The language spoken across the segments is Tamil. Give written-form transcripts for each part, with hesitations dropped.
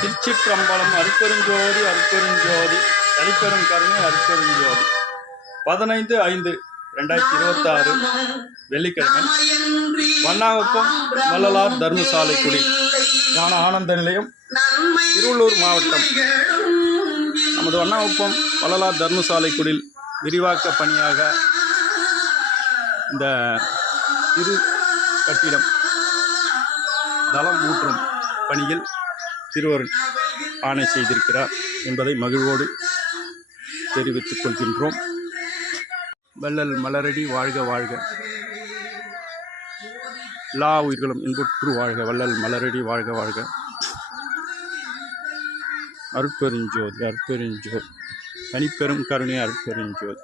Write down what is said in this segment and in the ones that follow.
திருச்சிற்றம்பலம். அருட்பெருஞ்சோதி அருட்பெருஞ்சோதி தனிப்பெரும் கருணை அருட்பெருஞ்சோதி. 15/5/2026 வெள்ளிக்கிழமை. வண்ணாகுப்பம் வள்ளலார் தர்மசாலை குடி ஞான ஆனந்த நிலையம், திருவள்ளூர் மாவட்டம். நமது வண்ணாகுப்பம் வள்ளலார் தர்மசாலை குடில் விரிவாக்க பணியாக இந்த இரு கட்டிடம் தளம் ஊற்றும் பணியில் திருவருள் ஆணை செய்திருக்கிறார் என்பதை மகிழ்வோடு தெரிவித்துக் கொள்கின்றோம். வள்ளல் மலரடி வாழ்க வாழ்க, எல்லா உயிர்களும் இன்புற்று வாழ்க. வள்ளல் மலரடி வாழ்க வாழ்க. அருட்பெருஞ்சோதி அருட்பெருஞ்சோதி தனிப்பெரும் கருணை அருட்பெருஞ்சோதி.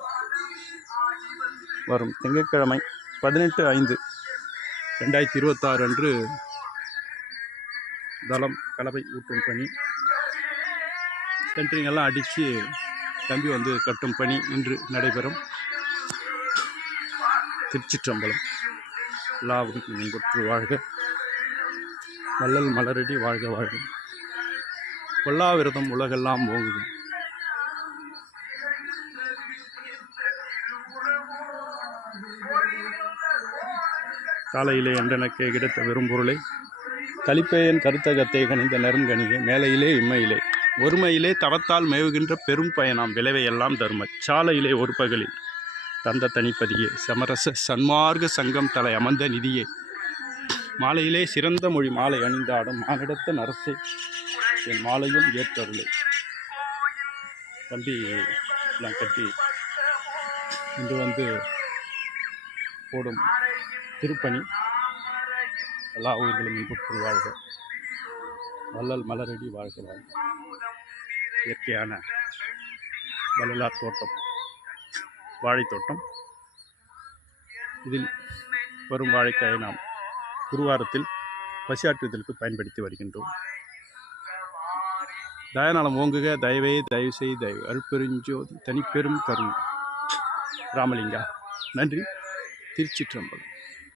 வரும் திங்கட்கிழமை 18/5/2026 அன்று தளம் கலவை ஊற்றும் பணி, சென்ட்ரிங்கெல்லாம் அடித்து கம்பி வந்து கட்டும் பணி இன்று நடைபெறும். திருச்சிற்றம்பலம். எல்லாவருக்கும் இன்புற்று வாழ்க. வள்ளல் மலரடி வாழ்க வாழ்க. கொல்லாவிரதம் உலகெல்லாம் ஓங்குக. காலையிலே என்றெனக்கே கிடைத்த வெறும்பொருளை கலிப்பேயன் கருத்தகத்தை கணிந்த நெருங்கணியே மேலையிலே இம்மையிலே ஒருமையிலே தவத்தால் மேவுகின்ற பெரும் பயனாம் விளைவையெல்லாம் தரும சாலையிலே ஒரு பகலில் தந்த தனிப்பதியே சமரச சன்மார்க்க சங்கம் தலை அமர்ந்த நிதியே மாலையிலே சிறந்த மொழி மாலை அணிந்தாடும் மானிடத்த நரசே என் மாலையும் ஏற்றருளை. கம்பி எல்லாம் கட்டி இன்று வந்து போடும் திருப்பணி. எல்லா உயிர்களும் இன்புற்று வாழ்க. வள்ளல் மலரடி வாழ்க வாழ்க. இயற்கையான வள்ளலார் தோட்டம், வாழைத்தோட்டம். இதில் வரும் வாழைக்காயை நாம் குருவாரத்தில் பசியாற்றுதலுக்கு பயன்படுத்தி வருகின்றோம். தயநலம் ஓங்குக. தயவே தயவு செய் தயவு. அருட்பெருஞ்சோதி தனிப்பெரும் கருணை ராமலிங்கா. நன்றி. திருச்சிற்றம்பலம்.